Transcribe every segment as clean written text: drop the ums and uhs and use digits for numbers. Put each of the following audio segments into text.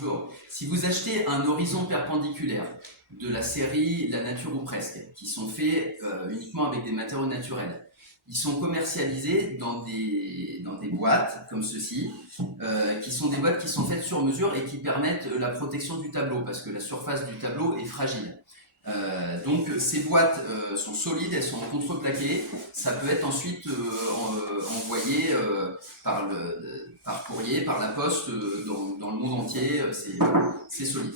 Bonjour. Si vous achetez un horizon perpendiculaire de la série La Nature ou Presque, qui sont faits uniquement avec des matériaux naturels, ils sont commercialisés dans des boîtes comme ceci, qui sont des boîtes qui sont faites sur mesure et qui permettent la protection du tableau, parce que la surface du tableau est fragile. Donc ces boîtes sont solides, elles sont contreplaquées, ça peut être ensuite envoyé par courrier, par la poste dans le monde entier, c'est solide.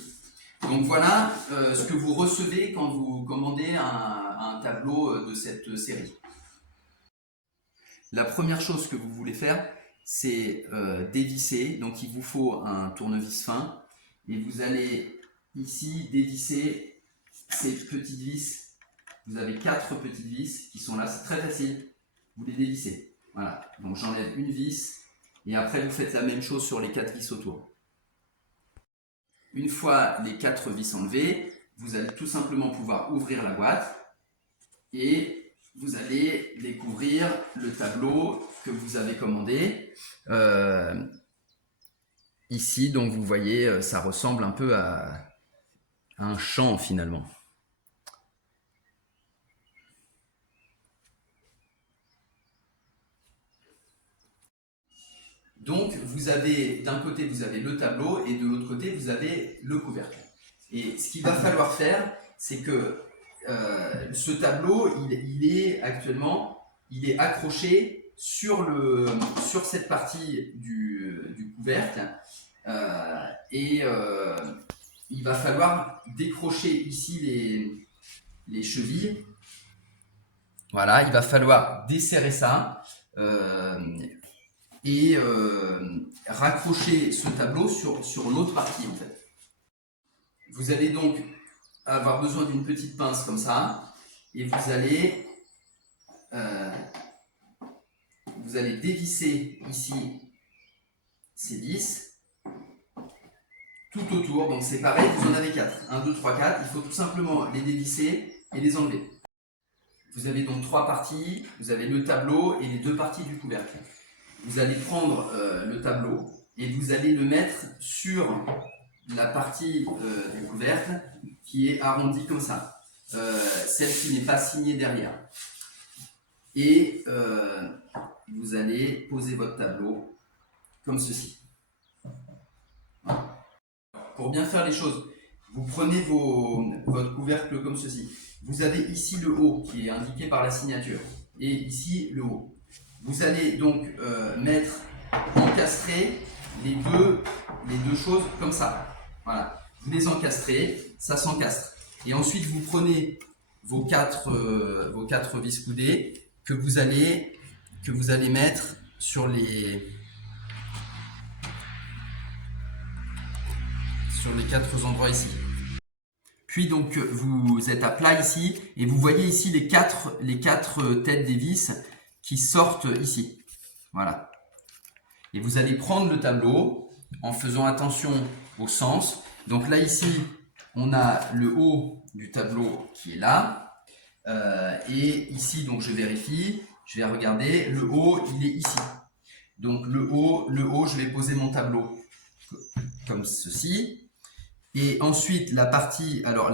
Donc voilà ce que vous recevez quand vous commandez un tableau de cette série. La première chose que vous voulez faire, c'est dévisser, donc il vous faut un tournevis fin, et vous allez ici dévisser ces petites vis. Vous avez 4 petites vis qui sont là, c'est très facile, vous les dévissez. Voilà, donc j'enlève une vis, et après vous faites la même chose sur les 4 vis autour. Une fois les 4 vis enlevées, vous allez tout simplement pouvoir ouvrir la boîte, et vous allez découvrir le tableau que vous avez commandé. Ici, donc vous voyez, ça ressemble un peu à un champ finalement. Donc vous avez, d'un côté vous avez le tableau et de l'autre côté vous avez le couvercle. Et ce qu'il va falloir faire, c'est que ce tableau, il est actuellement accroché sur cette partie du couvercle, il va falloir décrocher ici les chevilles. Voilà, il va falloir desserrer ça et raccrocher ce tableau sur l'autre partie en fait. Vous allez donc avoir besoin d'une petite pince comme ça, et vous allez dévisser ici ces vis tout autour. Donc c'est pareil, vous en avez 4, 1, 2, 3, 4, il faut tout simplement les dévisser et les enlever. Vous avez donc 3 parties, vous avez le tableau et les 2 parties du couvercle. Vous allez prendre le tableau et vous allez le mettre sur la partie du couvercle qui est arrondie comme ça, celle qui n'est pas signée derrière. Et vous allez poser votre tableau comme ceci. Voilà. Pour bien faire les choses, vous prenez votre couvercle comme ceci. Vous avez ici le haut qui est indiqué par la signature et ici le haut. Vous allez donc encastrer les deux choses comme ça. Voilà. Vous les encastrez, ça s'encastre. Et ensuite vous prenez vos 4 vis coudées que vous allez mettre sur les 4 endroits ici. Puis donc vous êtes à plat ici et vous voyez ici les quatre têtes des vis qui sortent ici. Voilà. Et vous allez prendre le tableau en faisant attention au sens. Donc là ici, on a le haut du tableau qui est là. Et ici, donc je vérifie, je vais regarder, le haut il est ici. Donc le haut, je vais poser mon tableau comme ceci. Et ensuite, la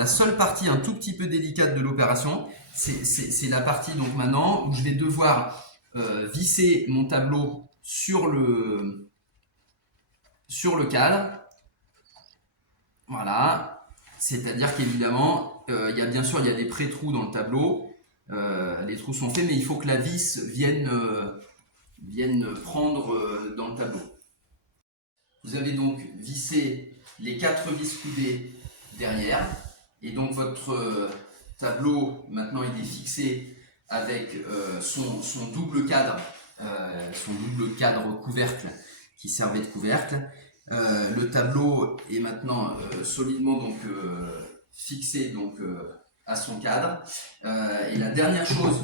seule partie un tout petit peu délicate de l'opération, c'est la partie donc maintenant où je vais devoir visser mon tableau sur le cadre. Voilà. C'est-à-dire qu'évidemment, bien sûr, il y a des pré-trous dans le tableau. Les trous sont faits, mais il faut que la vis vienne prendre dans le tableau. Vous avez donc vissé les 4 vis coudées derrière, et donc votre tableau maintenant il est fixé avec son double cadre couvercle qui servait de couvercle. Le tableau est maintenant solidement donc fixé donc à son cadre. Et la dernière chose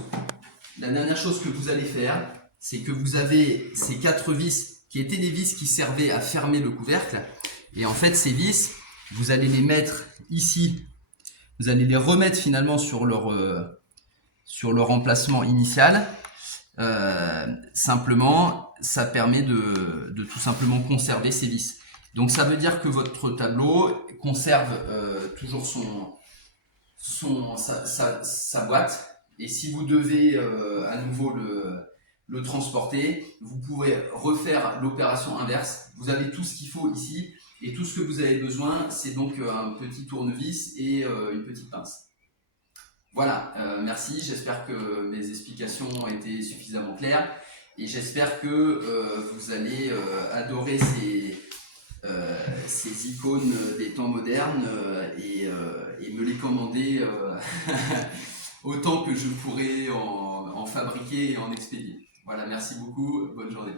que vous allez faire, c'est que vous avez ces 4 vis qui étaient des vis qui servaient à fermer le couvercle. Et en fait, ces vis, vous allez les mettre ici. Vous allez les remettre finalement sur leur emplacement initial. Simplement, ça permet de tout simplement conserver ces vis. Donc ça veut dire que votre tableau conserve toujours sa boîte, et si vous devez à nouveau le transporter, vous pouvez refaire l'opération inverse. Vous avez tout ce qu'il faut ici, et tout ce que vous avez besoin, c'est donc un petit tournevis et une petite pince. Voilà, merci, j'espère que mes explications ont été suffisamment claires, et j'espère que vous allez adorer ces icônes des temps modernes et me les commander autant que je pourrai en fabriquer et en expédier. Voilà, merci beaucoup, bonne journée.